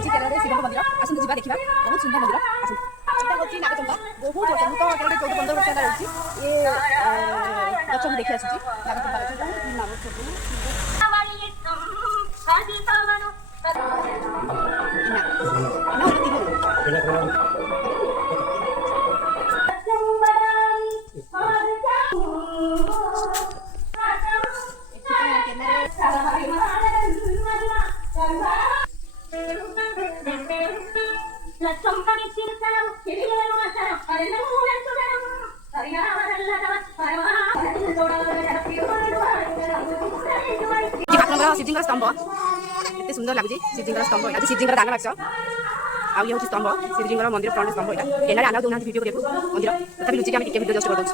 ହଉଛି କେରଳରେ ଶିବଙ୍କ ମନ୍ଦିର। ଆସନ୍ତୁ ଯିବା ଦେଖିବା, ବହୁତ ସୁନ୍ଦର ମନ୍ଦିର। ଆସନ୍ତୁ, ଏଇଟା ହଉଛି ନାଗଚମ୍ପା, ବହୁତ ବର୍ଷ ମୁଁ ତ କେରଳରେ 14-15 ବର୍ଷ ହେଲା ରହୁଛି। ଏ ଗଛ ମୁଁ ଦେଖି ଆସୁଛି, ନାଗଚମ୍ପା ଗଛ शिवजींकर स्तंभ एत सुंदर लगुच। शिवजींकर स्तंभ यहाँ शिवजींकर दान बाक्स आउ ये हूँ स्तंभ शिवजींकर मंदिर फ्रंट स्तंभ यहाँ कैमेरा आना दूना भिडियो देखो मंदिर तथा लुचिक आम टे भिडियो जस्ट कर दूँ।